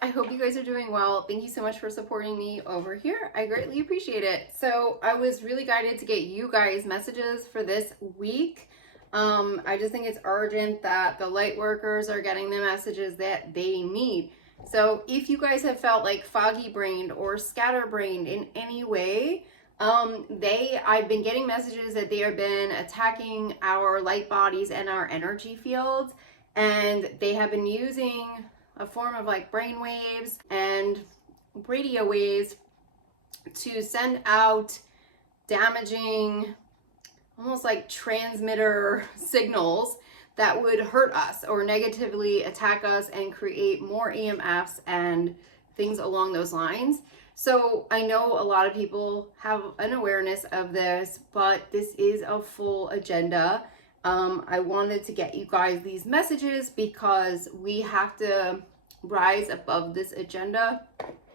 I hope you guys are doing well. Thank you so much for supporting me over here. I greatly appreciate it. So I was really guided to get you guys messages for this week. I just think it's urgent that the light workers are getting the messages that they need. So if you guys have felt like foggy brained or scatterbrained in any way, I've been getting messages that they have been attacking our light bodies and our energy fields, and they have been using a form of like brain waves and radio waves to send out damaging, almost like transmitter signals that would hurt us or negatively attack us and create more EMFs and things along those lines. So I know a lot of people have an awareness of this, but this is a full agenda. I wanted to get you guys these messages because we have to rise above this agenda,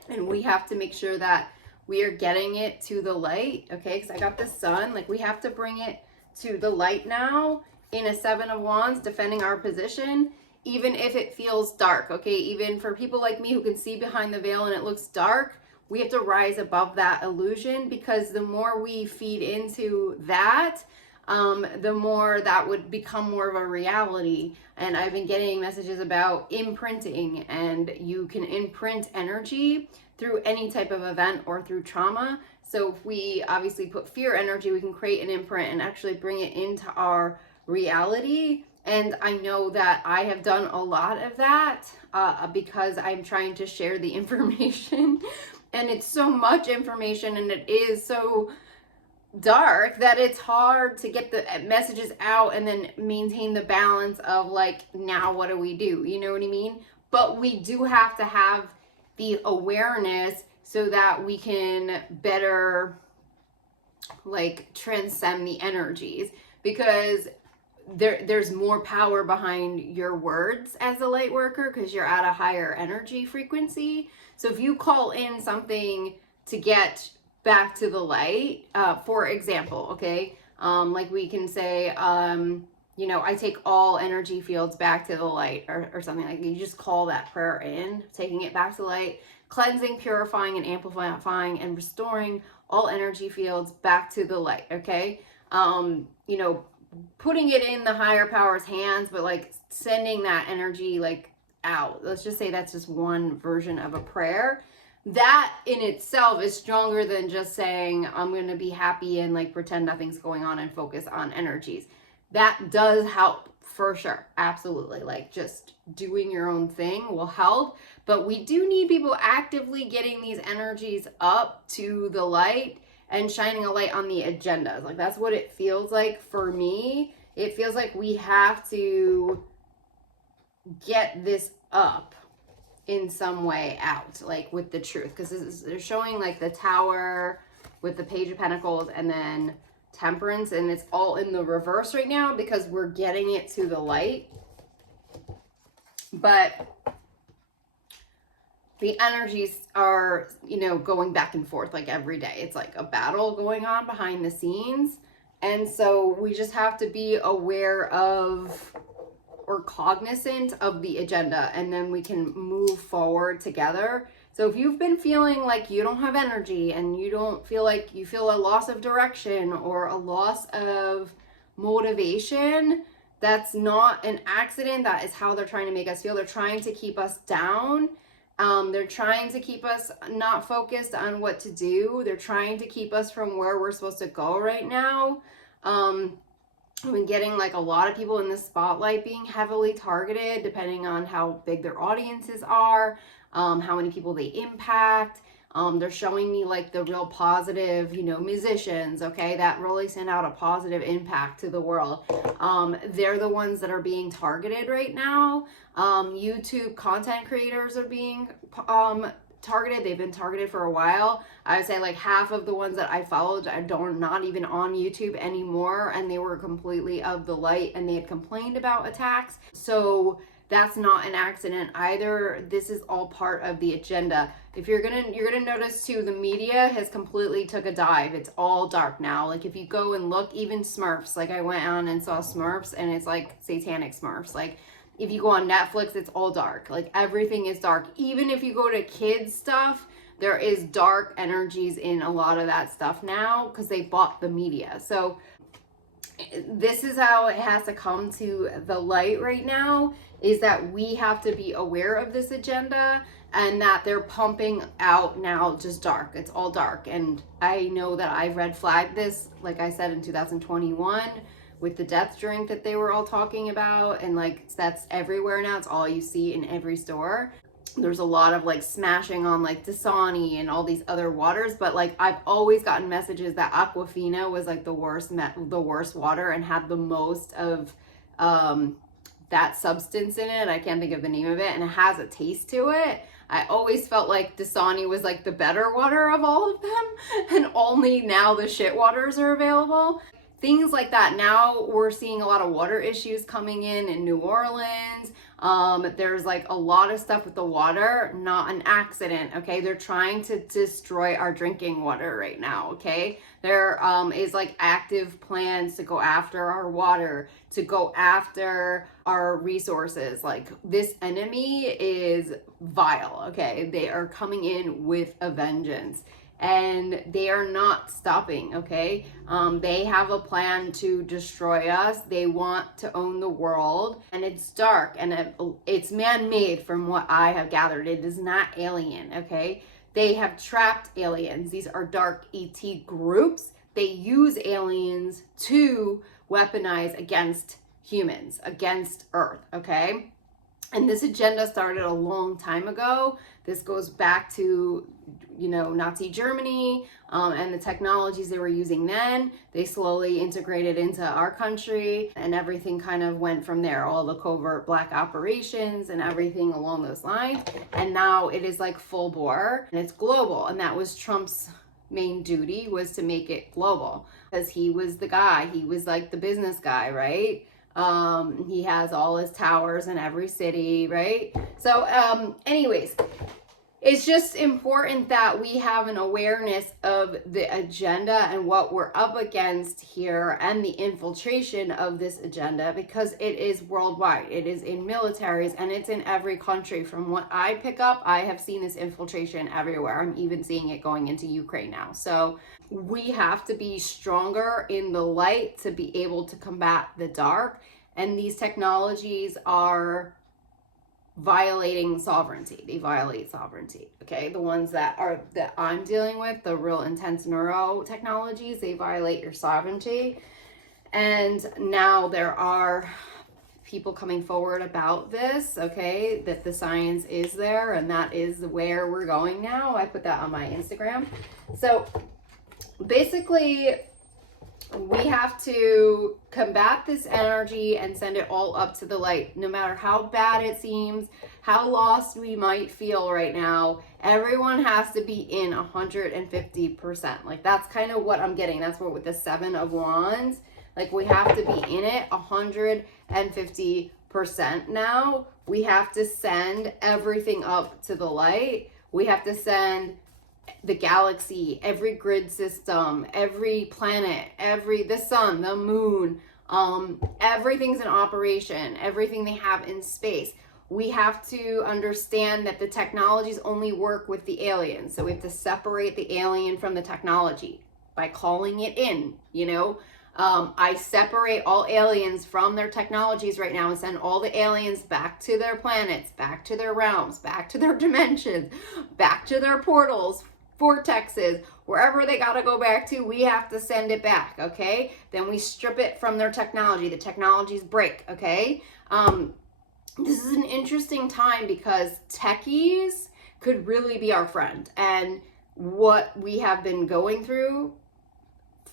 and we have to make sure that we are getting it to the light, okay? Because I got the sun, like we have to bring it to the light now in a 7 of Wands, defending our position, even if it feels dark, okay? Even for people like me who can see behind the veil and it looks dark, we have to rise above that illusion, because the more we feed into that, the more that would become more of a reality. And I've been getting messages about imprinting, and you can imprint energy through any type of event or through trauma. So if we obviously put fear energy, we can create an imprint and actually bring it into our reality. And I know that I have done a lot of that because I'm trying to share the information, and it's so much information and it is so dark that it's hard to get the messages out and then maintain the balance of like, now what do we do? You know what I mean? But we do have to have the awareness so that we can better like transcend the energies, because there's more power behind your words as a light worker because you're at a higher energy frequency. So if you call in something to get back to the light, for example, okay, like we can say, you know, I take all energy fields back to the light, or something like that. You just call that prayer in, taking it back to light, cleansing, purifying, and amplifying and restoring all energy fields back to the light, okay? You know, putting it in the higher power's hands, but like sending that energy like out. Let's just say that's just one version of a prayer. That in itself is stronger than just saying, I'm going to be happy and like pretend nothing's going on and focus on energies. That does help for sure. Absolutely. Like just doing your own thing will help. But we do need people actively getting these energies up to the light and shining a light on the agendas. Like that's what it feels like for me. It feels like we have to get this up in some way out, like with the truth, because they're showing like the Tower with the Page of Pentacles and then Temperance, and it's all in the reverse right now because we're getting it to the light. But the energies are, you know, going back and forth like every day. It's like a battle going on behind the scenes. And so we just have to be aware of or cognizant of the agenda, and then we can move forward together. So if you've been feeling like you don't have energy and you don't feel like you feel a loss of direction or a loss of motivation, that's not an accident. That is how they're trying to make us feel. They're trying to keep us down. They're trying to keep us not focused on what to do. They're trying to keep us from where we're supposed to go right now. I've been getting like a lot of people in the spotlight being heavily targeted, depending on how big their audiences are, how many people they impact. They're showing me like the real positive, you know, musicians, okay, that really send out a positive impact to the world. They're the ones that are being targeted right now. YouTube content creators are being targeted. They've been targeted for a while. I would say like half of the ones that I followed are not even on YouTube anymore, and they were completely of the light, and they had complained about attacks. So that's not an accident either. This is all part of the agenda. If you're gonna notice too, the media has completely took a dive. It's all dark now. Like if you go and look, even Smurfs, like I went on and saw Smurfs, and it's like satanic Smurfs. Like If you go on Netflix, it's all dark. Like everything is dark. Even if you go to kids stuff, there is dark energies in a lot of that stuff now because they bought the media. So this is how it has to come to the light right now, is that we have to be aware of this agenda, and that they're pumping out now just dark. It's all dark. And I know that I red flagged this, like I said, in 2021 with the death drink that they were all talking about. And like, that's everywhere now. It's all you see in every store. There's a lot of like smashing on like Dasani and all these other waters, but like I've always gotten messages that Aquafina was like the worst water and had the most of that substance in it. I can't think of the name of it, and it has a taste to it. I always felt like Dasani was like the better water of all of them, and only now the shit waters are available. Things like that. Now we're seeing a lot of water issues coming in New Orleans. There's like a lot of stuff with the water, not an accident, okay? They're trying to destroy our drinking water right now, okay? There is like active plans to go after our water, to go after our resources. Like this enemy is vile, okay? They are coming in with a vengeance. And they are not stopping, okay? They have a plan to destroy us. They want to own the world, and it's dark, and it's man-made from what I have gathered. It is not alien, okay? They have trapped aliens. These are dark ET groups. They use aliens to weaponize against humans, against Earth, okay? And this agenda started a long time ago. This goes back to, you know, Nazi Germany and the technologies they were using then. They slowly integrated into our country, and everything kind of went from there. All the covert black operations and everything along those lines. And now it is like full bore, and it's global. And that was Trump's main duty, was to make it global, because he was the guy. He was like the business guy, right? He has all his towers in every city, right? So anyways, it's just important that we have an awareness of the agenda and what we're up against here, and the infiltration of this agenda, because it is worldwide. It is in militaries, and it's in every country. From what I pick up, I have seen this infiltration everywhere. I'm even seeing it going into Ukraine now. So we have to be stronger in the light to be able to combat the dark. And these technologies are violating sovereignty. They violate sovereignty, okay? The ones that I'm dealing with, the real intense neuro technologies, they violate your sovereignty. And now there are people coming forward about this, okay, that the science is there, and that is where we're going now. I put that on my Instagram. So basically, we have to combat this energy and send it all up to the light. No matter how bad it seems, how lost we might feel right now, everyone has to be in 150%. Like, that's kind of what I'm getting. That's what with the 7 of Wands, like, we have to be in it 150% now. We have to send everything up to the light. We have to send the galaxy, every grid system, every planet, the sun, the moon, everything's in operation, everything they have in space. We have to understand that the technologies only work with the aliens. So we have to separate the alien from the technology by calling it in, you know. I separate all aliens from their technologies right now and send all the aliens back to their planets, back to their realms, back to their dimensions, back to their portals, vortexes, wherever they got to go back to. We have to send it back, okay? Then we strip it from their technology. The technologies break, okay? This is an interesting time because techies could really be our friend. And what we have been going through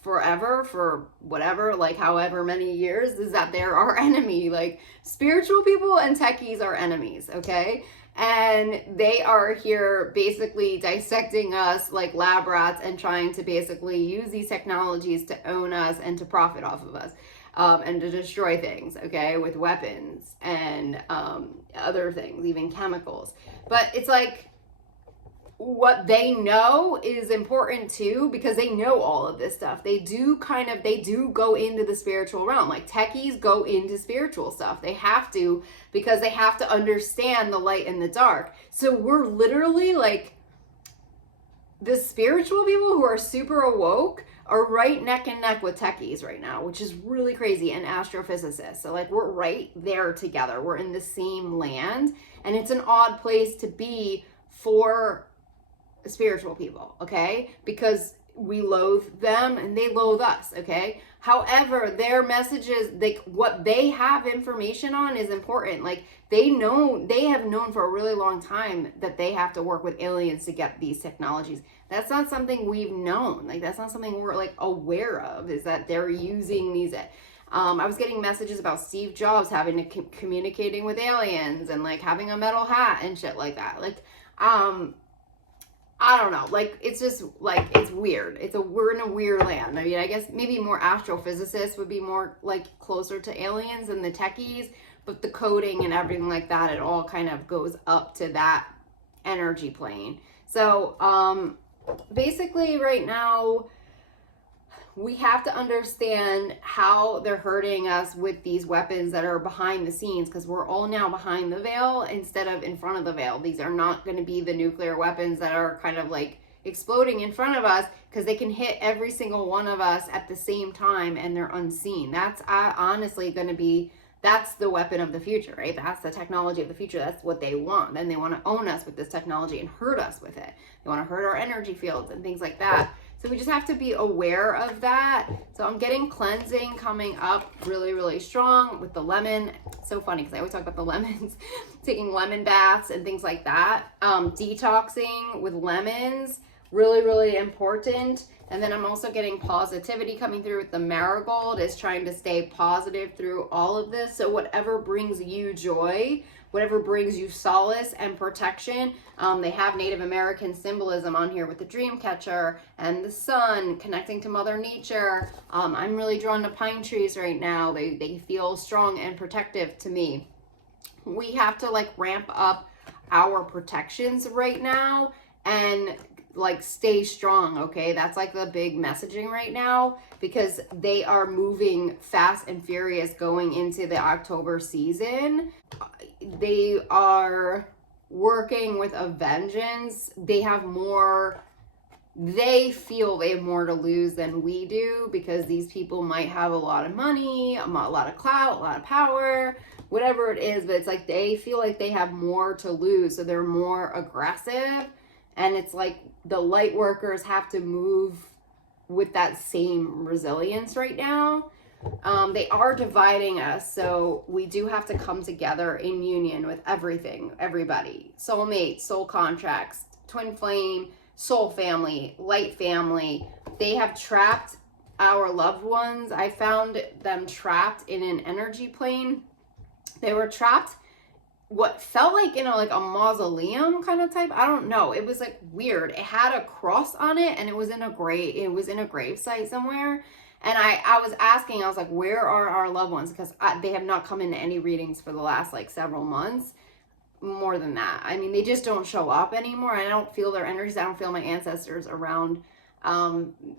forever, for whatever, like however many years, is that they're our enemy. Like, spiritual people and techies are enemies, okay? And they are here basically dissecting us like lab rats and trying to basically use these technologies to own us and to profit off of us, and to destroy things, okay, with weapons and other things, even chemicals. But it's like, what they know is important too, because they know all of this stuff. They do go into the spiritual realm. Like techies go into spiritual stuff. They have to, because they have to understand the light and the dark. So we're literally like, the spiritual people who are super awoke are right neck and neck with techies right now, which is really crazy, and astrophysicists. So like we're right there together. We're in the same land, and it's an odd place to be for spiritual people, okay? Because we loathe them and they loathe us, okay? However, their messages, like what they have information on is important. Like they have known for a really long time that they have to work with aliens to get these technologies. That's not something we've known. Like that's not something we're like aware of, is that they're using these. I was getting messages about Steve Jobs having to communicating with aliens and like having a metal hat and shit like that. Like, I don't know, like it's just like, it's weird. We're in a weird land. I mean, I guess maybe more astrophysicists would be more like closer to aliens than the techies, but the coding and everything like that, it all kind of goes up to that energy plane. So basically right now we have to understand how they're hurting us with these weapons that are behind the scenes, because we're all now behind the veil instead of in front of the veil. These are not going to be the nuclear weapons that are kind of like exploding in front of us, because they can hit every single one of us at the same time and they're unseen. That's honestly going to be, that's the weapon of the future, right? That's the technology of the future. That's what they want. Then they want to own us with this technology and hurt us with it. They want to hurt our energy fields and things like that. So we just have to be aware of that. So I'm getting cleansing coming up really, really strong with the lemon. It's so funny because I always talk about the lemons, taking lemon baths and things like that. Detoxing with lemons, really, really important. And then I'm also getting positivity coming through with the marigold, is trying to stay positive through all of this. So whatever brings you joy, whatever brings you solace and protection. They have Native American symbolism on here with the dream catcher and the sun connecting to Mother Nature. I'm really drawn to pine trees right now. They feel strong and protective to me. We have to like ramp up our protections right now and like stay strong, okay? That's like the big messaging right now, because they are moving fast and furious going into the October season. They are working with a vengeance. They feel they have more to lose than we do, because these people might have a lot of money, a lot of clout, a lot of power, whatever it is, but it's like they feel like they have more to lose, so they're more aggressive. And it's like the light workers have to move with that same resilience right now. They are dividing us, so we do have to come together in union with everything, everybody. Soulmate, soul contracts, twin flame, soul family, light family. They have trapped our loved ones. I found them trapped in an energy plane. They were trapped what felt like in a mausoleum kind of type. I don't know. It was like weird. It had a cross on it and it was in a grave site somewhere. And I was asking, I was like, where are our loved ones? Because they have not come into any readings for the last like several months. More than that. I mean, they just don't show up anymore. I don't feel their energies. I don't feel my ancestors around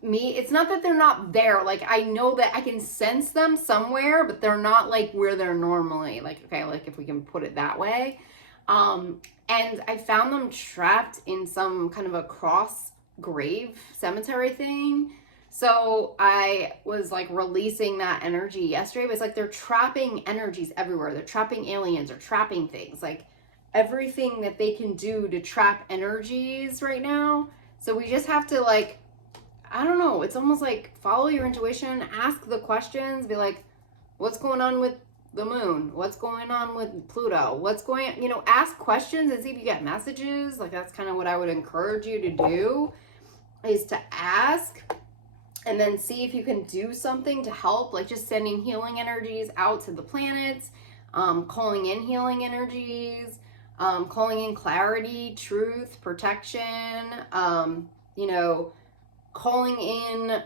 me. It's not that they're not there. Like, I know that I can sense them somewhere, but they're not like where they're normally, like, okay, like if we can put it that way. And I found them trapped in some kind of a cross grave cemetery thing. So I was like releasing that energy yesterday, but it's like they're trapping energies everywhere. They're trapping aliens or trapping things, like everything that they can do to trap energies right now. So we just have to like, I don't know, it's almost like follow your intuition, ask the questions, be like, what's going on with the moon? What's going on with Pluto? Ask questions and see if you get messages. Like that's kind of what I would encourage you to do, is to ask and then see if you can do something to help, like just sending healing energies out to the planets, calling in healing energies, calling in clarity, truth, protection, calling in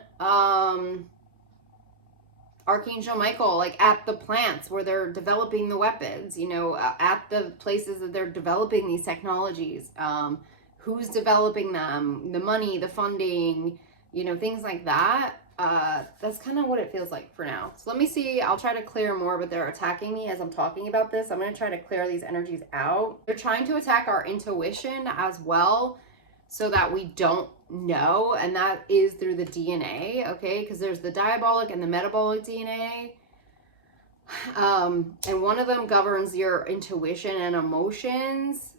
Archangel Michael, like at the plants where they're developing the weapons, at the places that they're developing these technologies. who's developing them, the money, the funding, you know, things like that. That's kind of what it feels like for now. So let me see. I'll try to clear more, but they're attacking me as I'm talking about this. I'm going to try to clear these energies out. They're trying to attack our intuition as well, so that we don't know, and that is through the DNA, okay? Because there's the diabolic and the metabolic DNA. And one of them governs your intuition and emotions.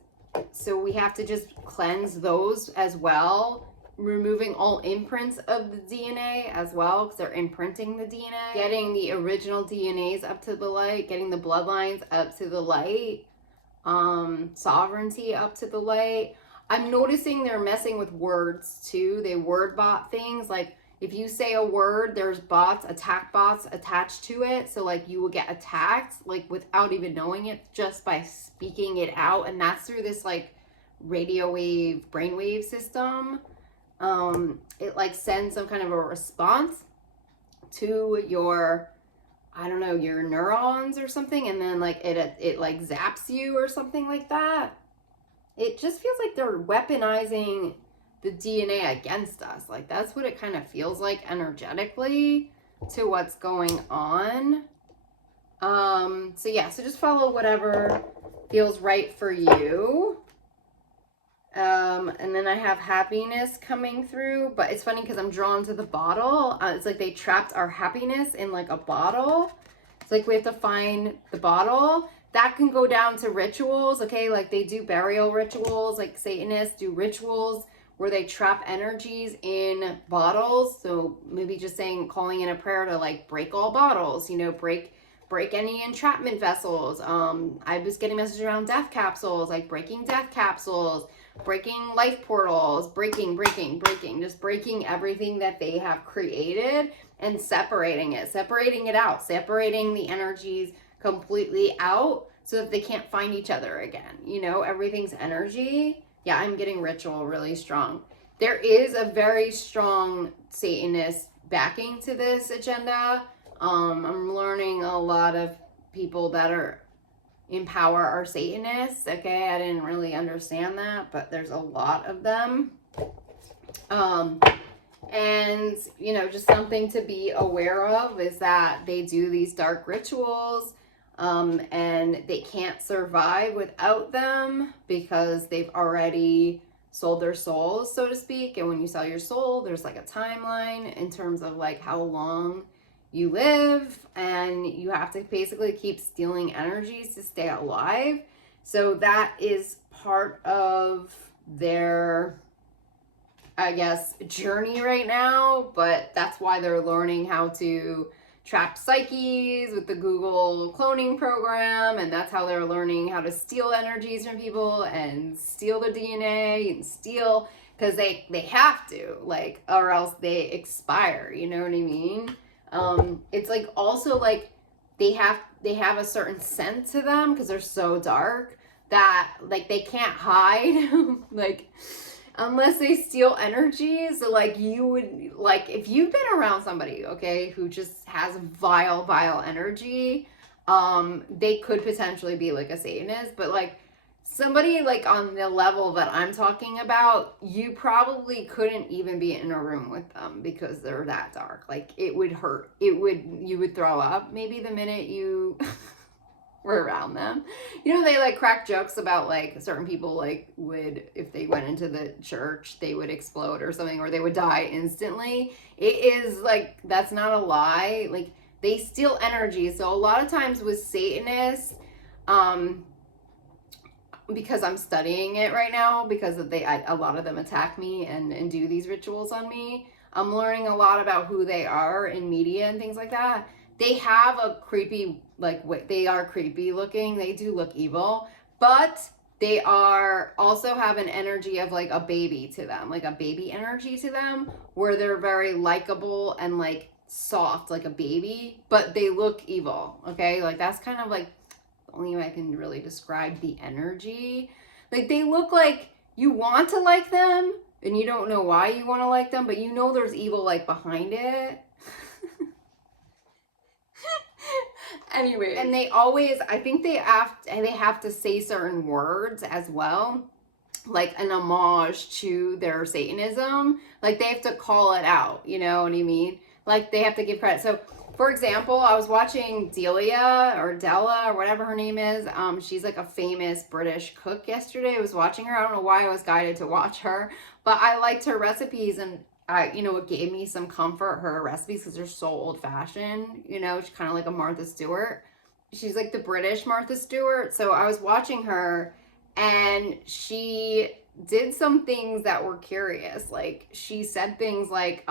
So we have to just cleanse those as well, removing all imprints of the DNA as well, because they're imprinting the DNA, getting the original DNAs up to the light, getting the bloodlines up to the light, sovereignty up to the light. I'm noticing they're messing with words too. They word bot things. Like if you say a word, there's bots, attack bots attached to it. So like you will get attacked like without even knowing it, just by speaking it out. And that's through this like radio wave, brainwave system. It like sends some kind of a response to your, I don't know, your neurons or something. And then like it like zaps you or something like that. It just feels like they're weaponizing the DNA against us. Like that's what it kind of feels like energetically to what's going on. So yeah, so just follow whatever feels right for you. And then I have happiness coming through, but it's funny because I'm drawn to the bottle. It's like they trapped our happiness in like a bottle. It's like we have to find the bottle. That can go down to rituals, okay? Like they do burial rituals, like Satanists do rituals where they trap energies in bottles. So maybe just calling in a prayer to like break all bottles, you know, break any entrapment vessels. I was getting messages around death capsules, like breaking death capsules, breaking life portals, breaking, just breaking everything that they have created and separating it out, separating the energies completely out so that they can't find each other again. You know, everything's energy. Yeah, I'm getting ritual really strong. There is a very strong Satanist backing to this agenda. I'm learning a lot of people that are in power are Satanists. Okay, I didn't really understand that, but there's a lot of them. And you know, just something to be aware of is that they do these dark rituals, and they can't survive without them because they've already sold their souls, so to speak. And when you sell your soul, there's like a timeline in terms of like how long you live, and you have to basically keep stealing energies to stay alive. So that is part of their, I guess, journey right now, but that's why they're learning how to trap psyches with the Google cloning program, and that's how they're learning how to steal energies from people and steal their DNA and steal, because they have to, like, or else they expire, you know what I mean? It's like also like they have a certain scent to them because they're so dark that like they can't hide like unless they steal energy. So like you would, like if you've been around somebody, okay, who just has vile energy, they could potentially be like a Satanist. But like somebody like on the level that I'm talking about, you probably couldn't even be in a room with them because they're that dark. Like it would hurt. You would throw up maybe the minute you were around them. You know, they like crack jokes about like certain people like would, if they went into the church, they would explode or something, or they would die instantly. It is like, that's not a lie. Like they steal energy. So a lot of times with Satanists, because I'm studying it right now, because a lot of them attack me and do these rituals on me. I'm learning a lot about who they are in media and things like that. They have a creepy, like they are creepy looking. They do look evil, but they are also have an energy of like a baby to them, like a baby energy to them, where they're very likable and like soft, like a baby, but they look evil. Okay, like that's kind of like only way I can really describe the energy. Like they look like you want to like them and you don't know why you want to like them, but you know there's evil like behind it. Anyway, and they always, I think they have to say certain words as well. like an homage to their Satanism. Like they have to call it out, you know what I mean? Like they have to give credit. So for example, I was watching Delia or Della or whatever her name is. She's like a famous British cook yesterday. I was watching her. I don't know why I was guided to watch her, but I liked her recipes, and it gave me some comfort, her recipes, because they're so old fashioned, she's kind of like a Martha Stewart. She's like the British Martha Stewart. So I was watching her, and she did some things that were curious. Like she said things like,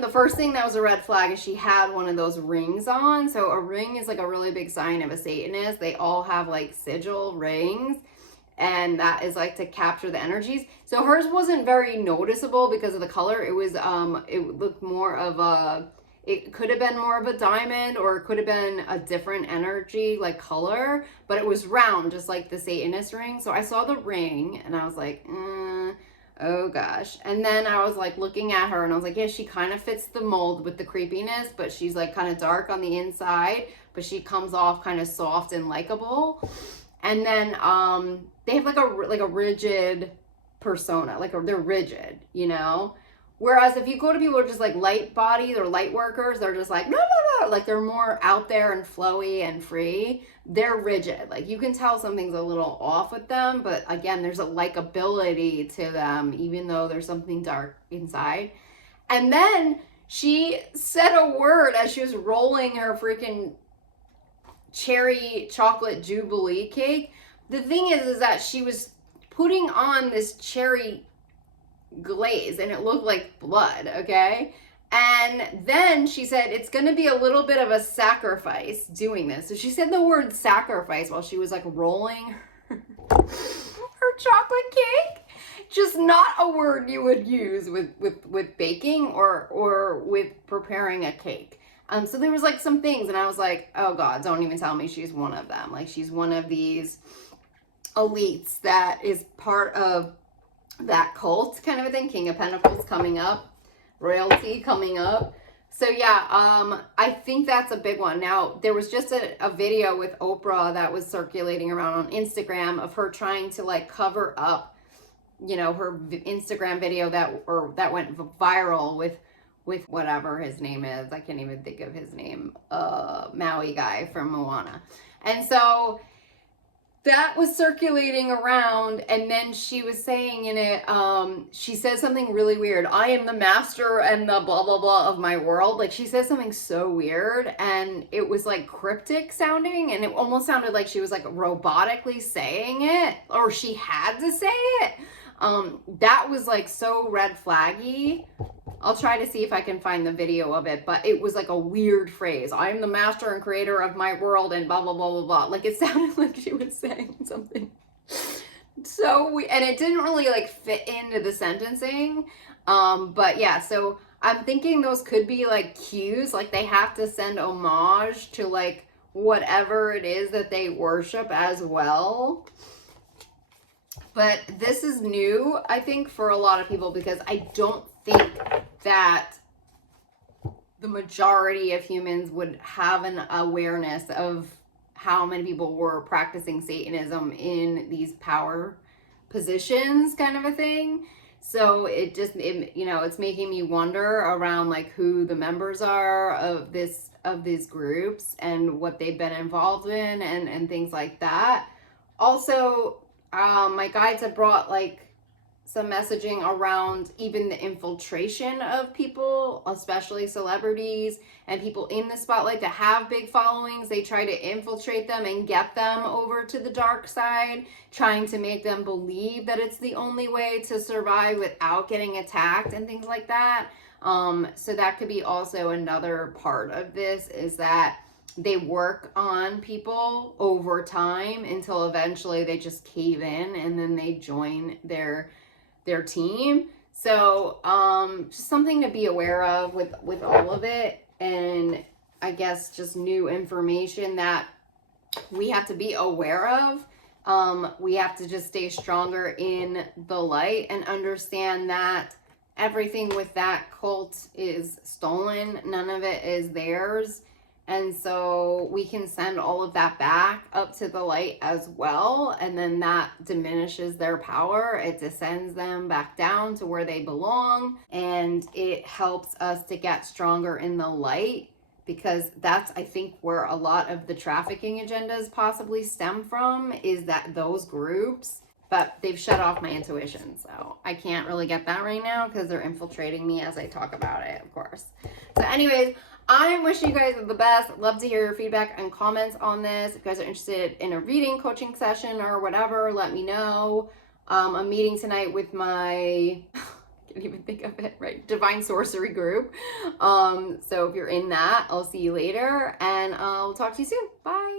the first thing that was a red flag is she had one of those rings on. So a ring is like a really big sign of a Satanist. They all have like sigil rings, and that is like to capture the energies. So hers wasn't very noticeable because of the color. It was, it looked more of it could have been more of a diamond, or it could have been a different energy, like color, but it was round, just like the Satanist ring. So I saw the ring and I was like, oh gosh. And then I was like looking at her and I was like, yeah, she kind of fits the mold with the creepiness, but she's like kind of dark on the inside, but she comes off kind of soft and likable. And then they have like a rigid persona, like they're rigid, Whereas if you go to people who are just like light bodied or light workers, they're just like, no, no, no. Like they're more out there and flowy and free. They're rigid. Like you can tell something's a little off with them, but again, there's a likability to them, even though there's something dark inside. And then she said a word as she was rolling her freaking cherry chocolate jubilee cake. The thing is that she was putting on this cherry glaze and it looked like blood, okay? And then she said it's going to be a little bit of a sacrifice doing this. So she said the word sacrifice while she was like rolling her chocolate cake. Just not a word you would use with baking or with preparing a cake. So there was like some things, and I was like, oh God, don't even tell me she's one of them. Like she's one of these elites that is part of that cult kind of a thing. King of Pentacles coming up, royalty coming up. So yeah, I think that's a big one. Now, there was just a video with Oprah that was circulating around on Instagram of her trying to like cover up, her Instagram video that went viral with whatever his name is. I can't even think of his name. Maui guy from Moana. And so that was circulating around, and then she was saying in it, she said something really weird. I am the master and the blah, blah, blah of my world. Like she said something so weird, and it was like cryptic sounding, and it almost sounded like she was like robotically saying it, or she had to say it. That was like so red flaggy. I'll try to see if I can find the video of it, but it was like a weird phrase. I am the master and creator of my world and blah, blah, blah, blah, blah. Like it sounded like she was saying something. And it didn't really like fit into the sentencing. But yeah, so I'm thinking those could be like cues, like they have to send homage to like whatever it is that they worship as well. But this is new, I think, for a lot of people, because I don't think that the majority of humans would have an awareness of how many people were practicing Satanism in these power positions, kind of a thing. So it's making me wonder around like who the members are of these groups and what they've been involved in and things like that. Also, my guides have brought like some messaging around even the infiltration of people, especially celebrities and people in the spotlight that have big followings. They try to infiltrate them and get them over to the dark side, trying to make them believe that it's the only way to survive without getting attacked and things like that. So that could be also another part of this, is that they work on people over time until eventually they just cave in and then they join their team. So just something to be aware of with all of it. And I guess just new information that we have to be aware of. We have to just stay stronger in the light and understand that everything with that cult is stolen. None of it is theirs. And so we can send all of that back up to the light as well. And then that diminishes their power. It descends them back down to where they belong. And it helps us to get stronger in the light, because that's, I think, where a lot of the trafficking agendas possibly stem from, is that those groups. But they've shut off my intuition, so I can't really get that right now because they're infiltrating me as I talk about it, of course. So anyways, I'm wishing you guys the best. Love to hear your feedback and comments on this. If you guys are interested in a reading coaching session or whatever, let me know. I'm meeting tonight with my can't even think of it right, divine sorcery group. So if you're in that, I'll see you later, and I'll talk to you soon. Bye.